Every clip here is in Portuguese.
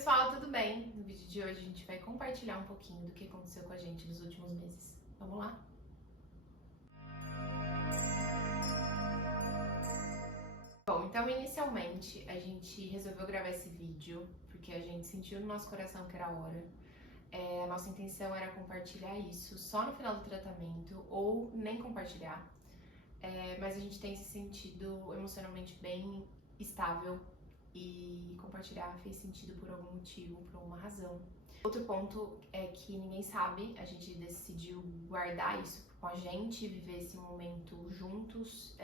pessoal, tudo bem? No vídeo de hoje a gente vai compartilhar um pouquinho do que aconteceu com a gente nos últimos meses. Vamos lá? Bom, então inicialmente a gente resolveu gravar esse vídeo porque a gente sentiu no nosso coração que era a hora. A nossa intenção era compartilhar isso só no final do tratamento ou nem compartilhar. Mas a gente tem se sentido emocionalmente bem estável e compartilhar fez sentido por algum motivo, por alguma razão. Outro ponto é que ninguém sabe, a gente decidiu guardar isso com a gente, viver esse momento juntos,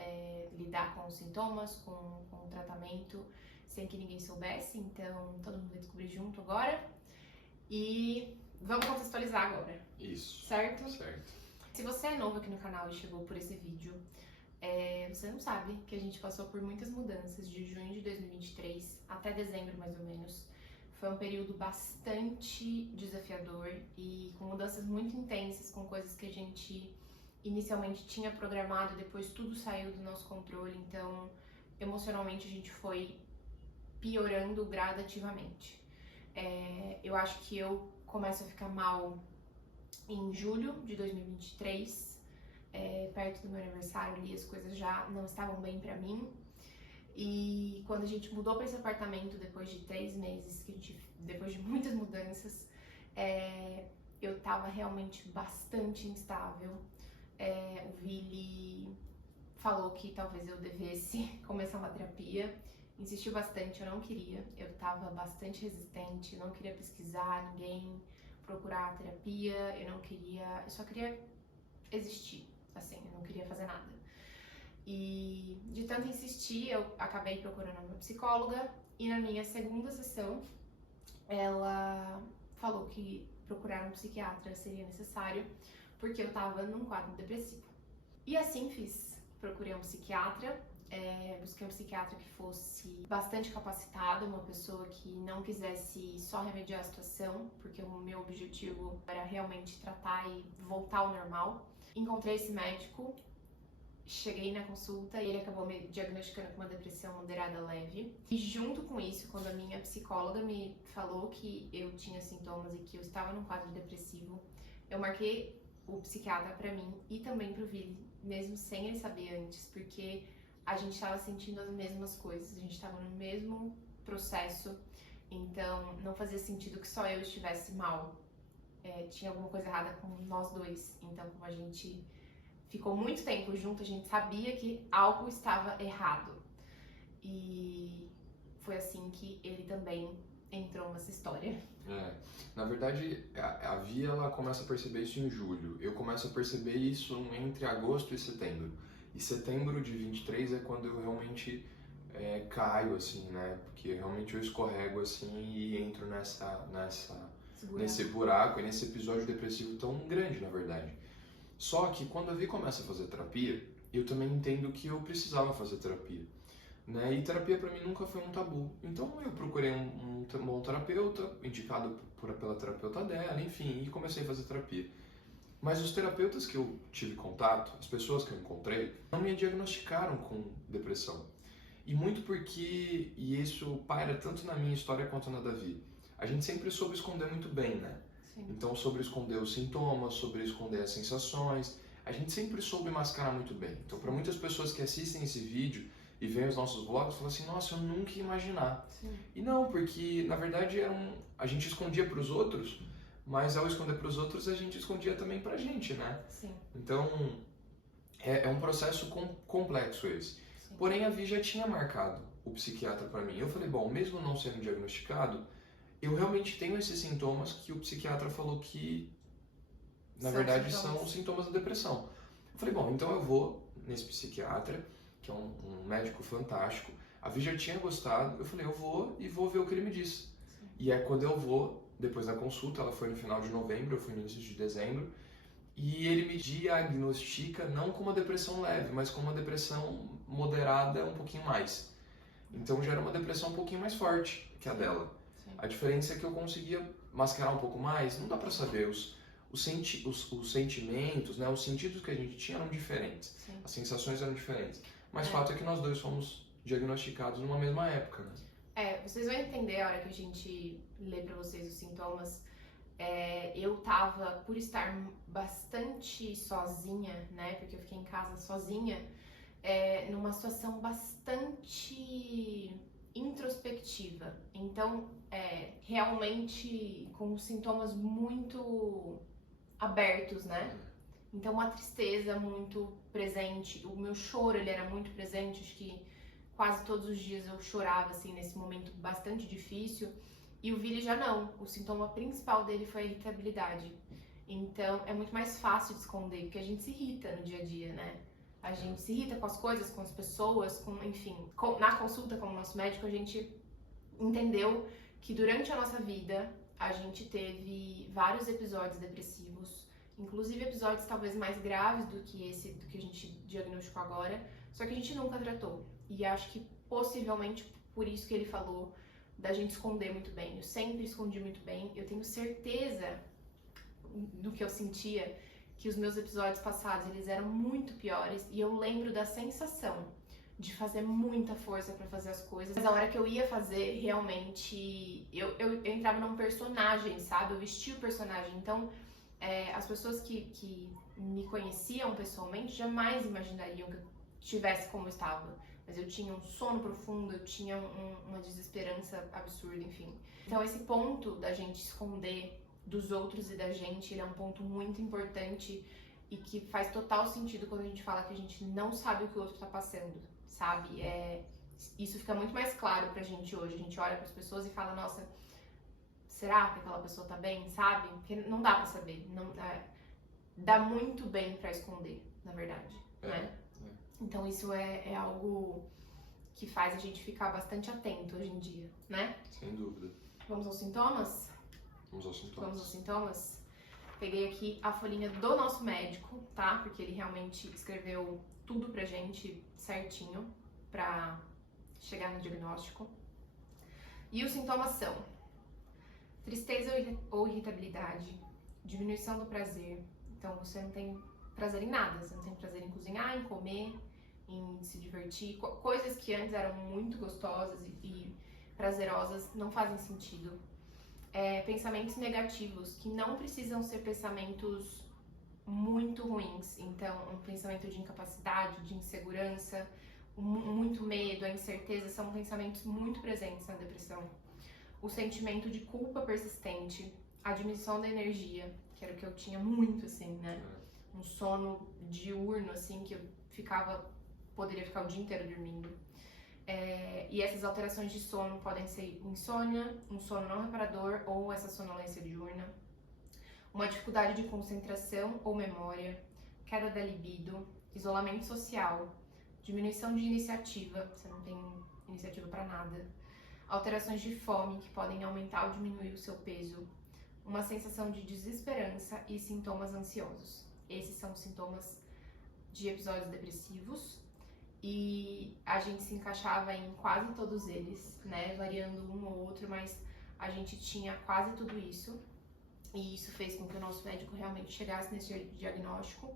lidar com os sintomas, com o tratamento, sem que ninguém soubesse, então todo mundo vai descobrir junto agora. E vamos contextualizar agora. Isso. Certo? Certo. Se você é novo aqui no canal e chegou por esse vídeo, você não sabe que a gente passou por muitas mudanças de junho de 2023 até dezembro, mais ou menos. Foi um período bastante desafiador e com mudanças muito intensas, com coisas que a gente inicialmente tinha programado e depois tudo saiu do nosso controle. Então, emocionalmente, a gente foi piorando gradativamente. Eu acho que eu começo a ficar mal em julho de 2023. Perto do meu aniversário ali, as coisas já não estavam bem pra mim. E quando a gente mudou para esse apartamento, depois de 3 meses, depois de muitas mudanças, eu tava realmente bastante instável. O Vili falou que talvez eu devesse começar uma terapia, insistiu bastante, eu não queria, eu tava bastante resistente, não queria pesquisar ninguém, procurar terapia, eu só queria existir, assim, eu não queria fazer nada. E de tanto insistir, eu acabei procurando uma psicóloga e na minha segunda sessão, ela falou que procurar um psiquiatra seria necessário porque eu tava num quadro depressivo. E assim fiz, procurei um psiquiatra, busquei um psiquiatra que fosse bastante capacitado, uma pessoa que não quisesse só remediar a situação, porque o meu objetivo era realmente tratar e voltar ao normal. Encontrei esse médico, cheguei na consulta e ele acabou me diagnosticando com uma depressão moderada leve. E junto com isso, quando a minha psicóloga me falou que eu tinha sintomas e que eu estava num quadro depressivo, eu marquei o psiquiatra pra mim e também pro Vili, mesmo sem ele saber antes, porque a gente estava sentindo as mesmas coisas, a gente estava no mesmo processo, então não fazia sentido que só eu estivesse mal. Tinha alguma coisa errada com nós dois, então como a gente ficou muito tempo junto, a gente sabia que algo estava errado. E foi assim que ele também entrou nessa história. Na verdade, a Via ela começa a perceber isso em julho. Eu começo a perceber isso entre agosto e setembro. E setembro de 23 é quando eu realmente caio, assim, né? Porque realmente eu escorrego, assim, e entro nesse buraco e nesse episódio depressivo tão grande, na verdade. Só que quando a Vi começa a fazer terapia, eu também entendo que eu precisava fazer terapia, né? E terapia pra mim nunca foi um tabu. Então eu procurei um bom terapeuta, indicado pela terapeuta dela, enfim, e comecei a fazer terapia. Mas os terapeutas que eu tive contato, as pessoas que eu encontrei, não me diagnosticaram com depressão. E muito porque, e isso paira tanto na minha história quanto na da Vi, a gente sempre soube esconder muito bem, né? Então, sobre esconder os sintomas, sobre esconder as sensações, a gente sempre soube mascarar muito bem. Então, para muitas pessoas que assistem esse vídeo e veem os nossos vlogs, falam assim, nossa, eu nunca ia imaginar. Sim. E não, porque na verdade a gente escondia para os outros, mas ao esconder para os outros, a gente escondia também para a gente, né? Sim. Então, é um processo complexo esse. Sim. Porém, a Vi já tinha marcado o psiquiatra para mim. Eu falei, bom, mesmo não sendo diagnosticado, eu realmente tenho esses sintomas que o psiquiatra falou que, na verdade, são os sintomas da depressão. Eu falei, bom, então eu vou nesse psiquiatra, que é um médico fantástico. A Vi já tinha gostado, eu falei, eu vou ver o que ele me diz. Sim. E é quando eu vou, depois da consulta, ela foi no final de novembro, eu fui no início de dezembro, e ele me diagnostica não com uma depressão leve, mas com uma depressão moderada um pouquinho mais. Então já era uma depressão um pouquinho mais forte que a dela. A diferença é que eu conseguia mascarar um pouco mais, não dá pra saber, os sentimentos, né, os sentidos que a gente tinha eram diferentes, Sim. As sensações eram diferentes, mas o fato é que nós dois fomos diagnosticados numa mesma época, né? Vocês vão entender a hora que a gente lê pra vocês os sintomas. Eu tava, por estar bastante sozinha, né, porque eu fiquei em casa sozinha, numa situação bastante introspectiva. Então, realmente com sintomas muito abertos, né? Então, uma tristeza muito presente. O meu choro, ele era muito presente. Acho que quase todos os dias eu chorava, assim, nesse momento bastante difícil. E o Vili já não. O sintoma principal dele foi a irritabilidade. Então, é muito mais fácil de esconder, porque a gente se irrita no dia a dia, né? A gente se irrita com as coisas, com as pessoas, enfim. Na consulta com o nosso médico, a gente entendeu que durante a nossa vida, a gente teve vários episódios depressivos, inclusive episódios talvez mais graves do que a gente diagnosticou agora, só que a gente nunca tratou. E acho que possivelmente por isso que ele falou da gente esconder muito bem. Eu sempre escondi muito bem. Eu tenho certeza do que eu sentia, que os meus episódios passados eles eram muito piores, e eu lembro da sensação de fazer muita força pra fazer as coisas, mas a hora que eu ia fazer, realmente eu entrava num personagem, sabe? Eu vestia o personagem. Então as pessoas que me conheciam pessoalmente jamais imaginariam que eu estivesse como eu estava, mas eu tinha um sono profundo, eu tinha uma desesperança absurda, enfim. Então esse ponto da gente esconder dos outros e da gente, ele é um ponto muito importante e que faz total sentido quando a gente fala que a gente não sabe o que o outro tá passando, sabe? Isso fica muito mais claro pra gente hoje. A gente olha pras pessoas e fala, nossa, será que aquela pessoa tá bem, sabe? Porque não dá pra saber. Não, dá muito bem pra esconder, na verdade, né? Então isso é algo que faz a gente ficar bastante atento hoje em dia, né? Sem dúvida. Vamos aos sintomas? Vamos aos sintomas. Vamos aos sintomas? Peguei aqui a folhinha do nosso médico, tá? Porque ele realmente escreveu tudo pra gente certinho pra chegar no diagnóstico. E os sintomas são tristeza ou irritabilidade, diminuição do prazer. Então você não tem prazer em nada, você não tem prazer em cozinhar, em comer, em se divertir. Coisas que antes eram muito gostosas e prazerosas não fazem sentido. Pensamentos negativos, que não precisam ser pensamentos muito ruins. Então, um pensamento de incapacidade, de insegurança, muito medo, a incerteza são pensamentos muito presentes na depressão. O sentimento de culpa persistente, a diminuição da energia, que era o que eu tinha muito, assim, né? Um sono diurno, assim, que eu poderia ficar o dia inteiro dormindo. E essas alterações de sono podem ser insônia, um sono não reparador ou essa sonolência diurna, uma dificuldade de concentração ou memória, queda da libido, isolamento social, diminuição de iniciativa, você não tem iniciativa para nada, alterações de fome que podem aumentar ou diminuir o seu peso, uma sensação de desesperança e sintomas ansiosos. Esses são os sintomas de episódios depressivos. E a gente se encaixava em quase todos eles, né, variando um ou outro, mas a gente tinha quase tudo isso. E isso fez com que o nosso médico realmente chegasse nesse diagnóstico.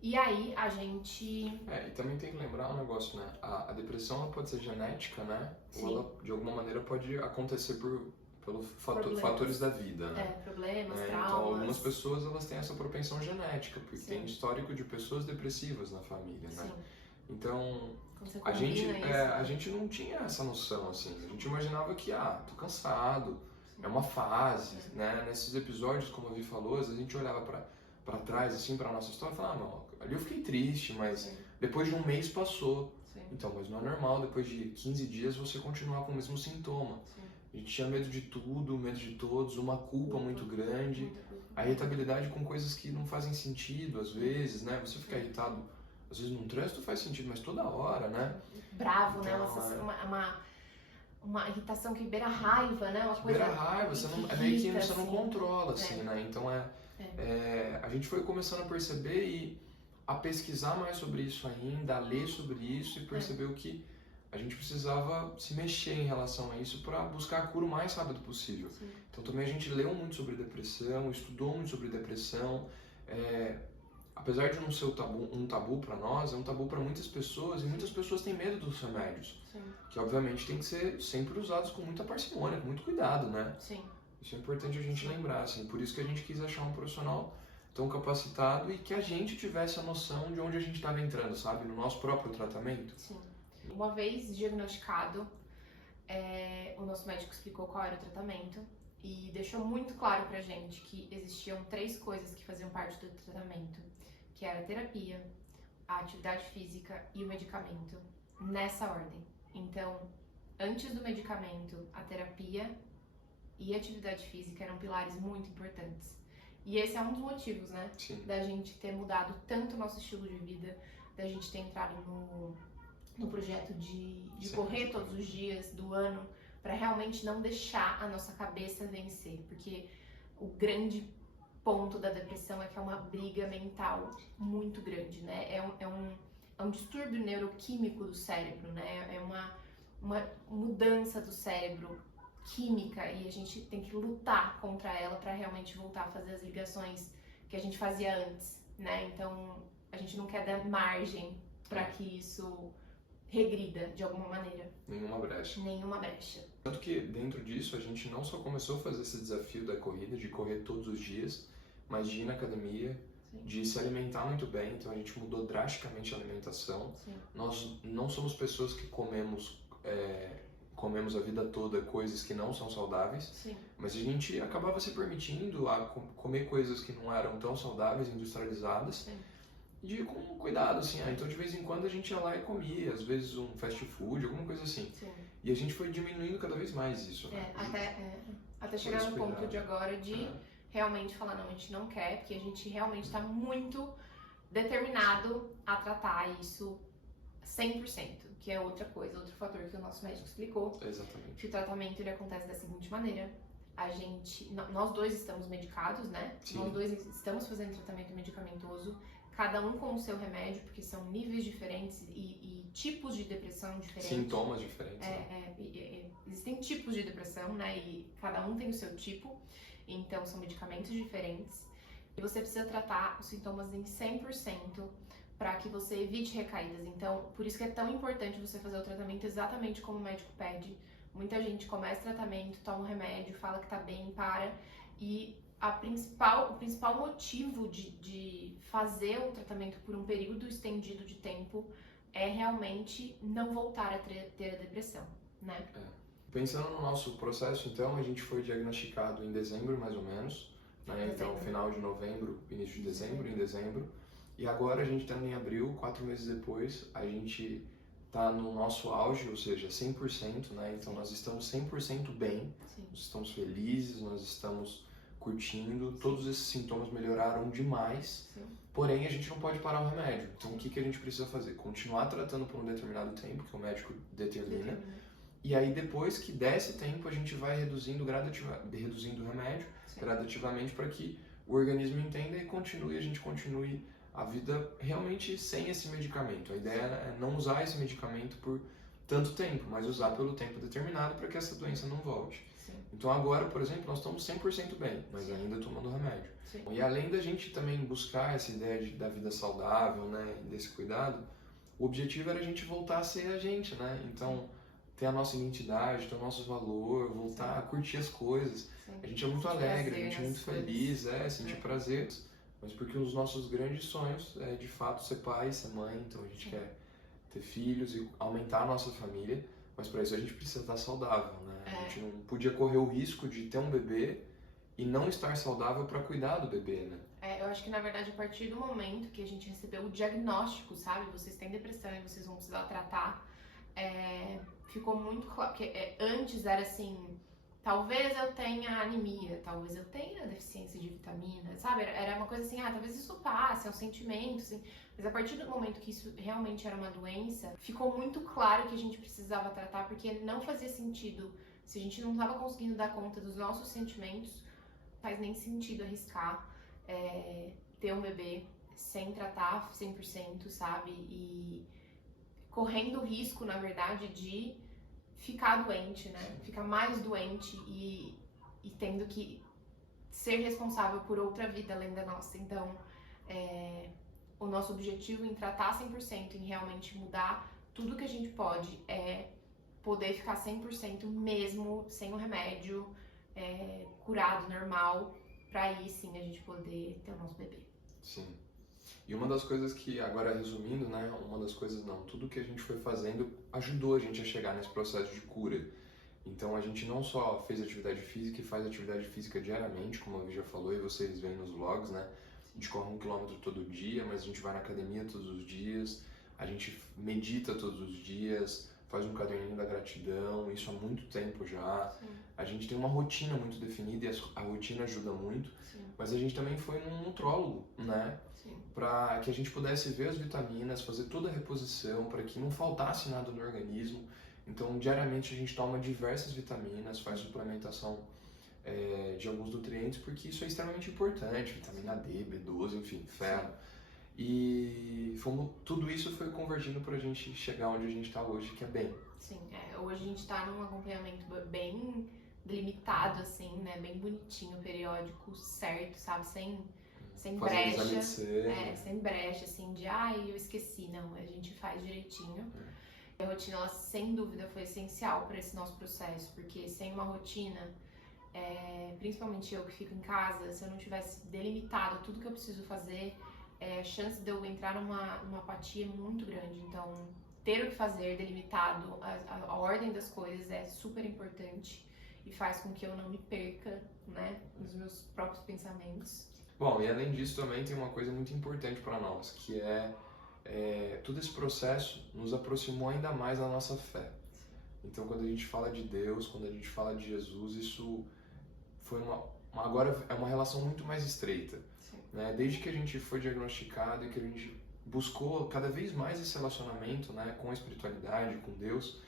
E aí a gente... E também tem que lembrar um negócio, né, a depressão ela pode ser genética, né, Sim. ou ela de alguma maneira pode acontecer pelos fatores da vida, né? Problemas, traumas. Então algumas pessoas elas têm essa propensão genética, porque Sim. tem histórico de pessoas depressivas na família, né? Sim. Então, a gente não tinha essa noção, assim. A gente imaginava que, tô cansado, é uma fase, né? Nesses episódios, como a Vi falou, a gente olhava pra trás, assim, pra nossa história e falava, não, ali eu fiquei triste, mas depois de um mês passou. Sim. Então, mas não é normal, depois de 15 dias, você continuar com o mesmo sintoma. Sim. A gente tinha medo de tudo, medo de todos, uma culpa muito grande, a irritabilidade com coisas que não fazem sentido, às vezes, né? Você fica irritado... Às vezes num trânsito faz sentido, mas toda hora, né? Bravo, então, né? Uma irritação que beira raiva, né? Uma coisa beira raiva, é meio que você não controla, assim, né? Então a gente foi começando a perceber e a pesquisar mais sobre isso ainda, a ler sobre isso e percebeu que a gente precisava se mexer em relação a isso para buscar a cura o mais rápido possível. Então também a gente leu muito sobre depressão, estudou muito sobre depressão, apesar de não ser um tabu para nós, é um tabu para muitas pessoas e muitas pessoas têm medo dos remédios, Sim. que obviamente tem que ser sempre usados com muita parcimônia, com muito cuidado, né? Sim. Isso é importante a gente lembrar, assim, por isso que a gente quis achar um profissional tão capacitado e que a gente tivesse a noção de onde a gente estava entrando, sabe? No nosso próprio tratamento. Sim. Uma vez diagnosticado, o nosso médico explicou qual era o tratamento e deixou muito claro pra gente que existiam 3 coisas que faziam parte do tratamento, que era a terapia, a atividade física e o medicamento, nessa ordem. Então, antes do medicamento, a terapia e a atividade física eram pilares muito importantes. E esse é um dos motivos, né, Sim. da gente ter mudado tanto o nosso estilo de vida, da gente ter entrado no projeto de correr todos os dias do ano, para realmente não deixar a nossa cabeça vencer, porque o grande ponto da depressão é que é uma briga mental muito grande, né? É um distúrbio neuroquímico do cérebro, né? É uma mudança do cérebro química e a gente tem que lutar contra ela para realmente voltar a fazer as ligações que a gente fazia antes, né? Então a gente não quer dar margem para que isso regrida de alguma maneira. Nenhuma brecha. Nenhuma brecha. Tanto que dentro disso a gente não só começou a fazer esse desafio da corrida, de correr todos os dias, mas de ir na academia, Sim. de se alimentar muito bem, então a gente mudou drasticamente a alimentação. Sim. Nós não somos pessoas que comemos a vida toda coisas que não são saudáveis, Sim. mas a gente acabava se permitindo a comer coisas que não eram tão saudáveis, industrializadas, Sim. com cuidado, assim, então de vez em quando a gente ia lá e comia, às vezes um fast food, alguma coisa assim. Sim. E a gente foi diminuindo cada vez mais isso, né? Até chegar no ponto de agora de realmente falar, não, a gente não quer, porque a gente realmente está muito determinado a tratar isso 100%, que é outra coisa, outro fator que o nosso médico explicou. Exatamente. Que o tratamento ele acontece da seguinte maneira: nós 2 estamos medicados, né? Sim. Nós 2 estamos fazendo tratamento medicamentoso, cada um com o seu remédio, porque são níveis diferentes e tipos de depressão diferentes. Sintomas diferentes. Existem tipos de depressão, né? E cada um tem o seu tipo, então são medicamentos diferentes. E você precisa tratar os sintomas em 100% para que você evite recaídas. Então, por isso que é tão importante você fazer o tratamento exatamente como o médico pede. Muita gente começa o tratamento, toma o remédio, fala que tá bem, para. E o principal motivo de fazer o tratamento por um período estendido de tempo é realmente não voltar a ter a depressão, né? Pensando no nosso processo, então, a gente foi diagnosticado em dezembro, mais ou menos, né? Então, final de novembro, início de dezembro, em dezembro. E agora a gente está em abril, 4 meses depois, a gente está no nosso auge, ou seja, 100%, né? Então nós estamos 100% bem, Sim. nós estamos felizes, nós estamos curtindo, todos esses sintomas melhoraram demais, Sim. porém a gente não pode parar o remédio. Então o que a gente precisa fazer? Continuar tratando por um determinado tempo, que o médico determina, e aí depois que der esse tempo a gente vai reduzindo o remédio gradativamente para que o organismo entenda e a gente continue a vida realmente sem esse medicamento. A ideia é não usar esse medicamento por tanto tempo, mas usar pelo tempo determinado para que essa doença não volte. Sim. Então agora, por exemplo, nós estamos 100% bem, mas Sim. ainda tomando remédio. Sim. E além da gente também buscar essa ideia da vida saudável, né, desse cuidado, o objetivo era a gente voltar a ser a gente, né? Então, ter a nossa identidade, ter o nosso valor, voltar a curtir as coisas. Sim. A gente é muito alegre, a gente é muito feliz, sentir prazer. Mas porque um dos nossos grandes sonhos é de fato ser pai, ser mãe, então a gente quer ter filhos e aumentar a nossa família, mas para isso a gente precisa estar saudável, né? A gente não podia correr o risco de ter um bebê e não estar saudável para cuidar do bebê, né? Eu acho que na verdade a partir do momento que a gente recebeu o diagnóstico, sabe? Vocês têm depressão e vocês vão precisar tratar, ficou muito claro que antes era assim, talvez eu tenha anemia, talvez eu tenha deficiência de vitamina, sabe? Era uma coisa assim, talvez isso passe, é um sentimento, assim. Mas a partir do momento que isso realmente era uma doença, ficou muito claro que a gente precisava tratar, porque não fazia sentido. Se a gente não estava conseguindo dar conta dos nossos sentimentos, faz nem sentido arriscar ter um bebê sem tratar 100%, sabe? E correndo o risco, na verdade, de ficar doente, né? Ficar mais doente e tendo que ser responsável por outra vida além da nossa. Então, o nosso objetivo em tratar 100%, em realmente mudar tudo que a gente pode, é poder ficar 100% mesmo, sem o remédio, curado, normal, pra aí sim a gente poder ter o nosso bebê. Sim. E uma das coisas que, agora resumindo, né, uma das coisas não, tudo que a gente foi fazendo ajudou a gente a chegar nesse processo de cura. Então a gente não só fez atividade física e faz atividade física diariamente, como a Vi já falou e vocês veem nos vlogs, né? A gente corre 1 quilômetro todo dia, mas a gente vai na academia todos os dias, a gente medita todos os dias, faz um caderninho da gratidão, isso há muito tempo já. Sim. A gente tem uma rotina muito definida e a rotina ajuda muito, Sim. mas a gente também foi num nutrólogo, né? Para que a gente pudesse ver as vitaminas, fazer toda a reposição, para que não faltasse nada no organismo. Então, diariamente a gente toma diversas vitaminas, faz suplementação de alguns nutrientes, porque isso é extremamente importante, vitamina D, B12, enfim, ferro. E tudo isso foi convergindo para a gente chegar onde a gente está hoje, que é bem. Sim, hoje a gente está num acompanhamento bem delimitado, assim, né, bem bonitinho, periódico, certo, sabe, sem brecha, sem brecha, assim, de eu esqueci, não, a gente faz direitinho. A rotina, ela, sem dúvida, foi essencial para esse nosso processo, porque sem uma rotina, principalmente eu que fico em casa, se eu não tivesse delimitado tudo que eu preciso fazer, a chance de eu entrar numa apatia é muito grande. Então, ter o que fazer delimitado, a ordem das coisas é super importante e faz com que eu não me perca, né, nos meus próprios pensamentos. Bom, e além disso também tem uma coisa muito importante para nós, que todo esse processo nos aproximou ainda mais da nossa fé. Então, quando a gente fala de Deus, quando a gente fala de Jesus, isso foi agora é uma relação muito mais estreita. Né? Desde que a gente foi diagnosticado e que a gente buscou cada vez mais esse relacionamento, né, com a espiritualidade, com Deus,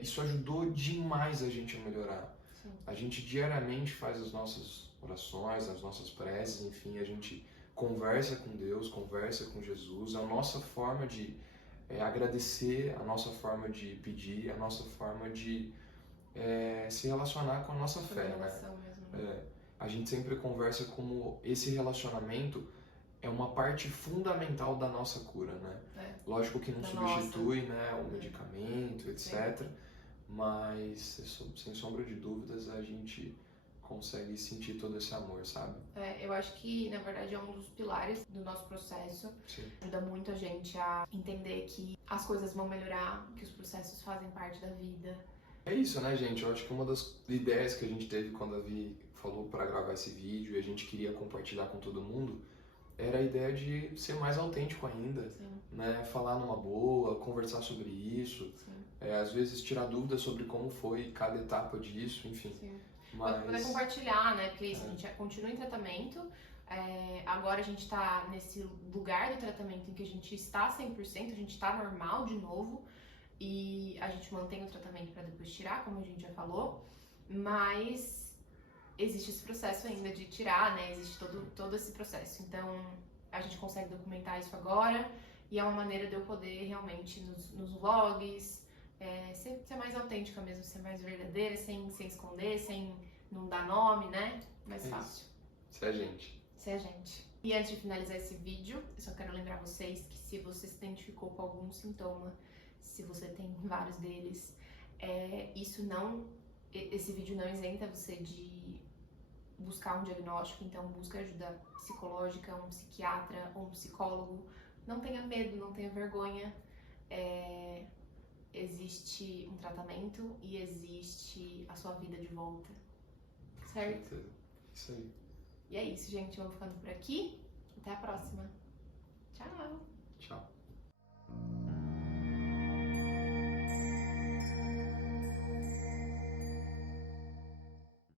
isso ajudou demais a gente a melhorar. Sim. A gente diariamente faz as nossas orações, as nossas preces, enfim, a gente conversa com Deus, conversa com Jesus, a nossa forma de agradecer, a nossa forma de pedir, a nossa forma de se relacionar com a nossa fé, né? Mesmo. A gente sempre conversa como esse relacionamento é uma parte fundamental da nossa cura, né? Lógico que não substitui, né, o medicamento, etc. Sim. Mas, sem sombra de dúvidas, a gente consegue sentir todo esse amor, sabe? Eu acho que, na verdade, é um dos pilares do nosso processo. Sim. Ajuda muito a gente a entender que as coisas vão melhorar, que os processos fazem parte da vida. É isso, né, gente? Eu acho que uma das ideias que a gente teve quando a Vi falou para gravar esse vídeo e a gente queria compartilhar com todo mundo era a ideia de ser mais autêntico ainda, né? Falar numa boa, conversar sobre isso, às vezes tirar dúvidas sobre como foi cada etapa disso, enfim. Sim. Mas poder compartilhar, né? Porque isso, a gente continua em tratamento, agora a gente está nesse lugar do tratamento em que a gente está 100%, a gente está normal de novo e a gente mantém o tratamento para depois tirar, como a gente já falou, mas existe esse processo ainda de tirar, né? Existe todo esse processo. Então, a gente consegue documentar isso agora e é uma maneira de eu poder realmente nos vlogs ser mais autêntica mesmo, ser mais verdadeira, sem esconder, sem não dar nome, né? Mais fácil. Ser a gente. Ser a gente. E antes de finalizar esse vídeo, eu só quero lembrar vocês que se você se identificou com algum sintoma, se você tem vários deles, esse vídeo não isenta você de buscar um diagnóstico, então busca ajuda psicológica, um psiquiatra ou um psicólogo. Não tenha medo, não tenha vergonha. Existe um tratamento e existe a sua vida de volta. Certo? Isso aí. E é isso, gente. Vamos ficando por aqui. Até a próxima. Tchau!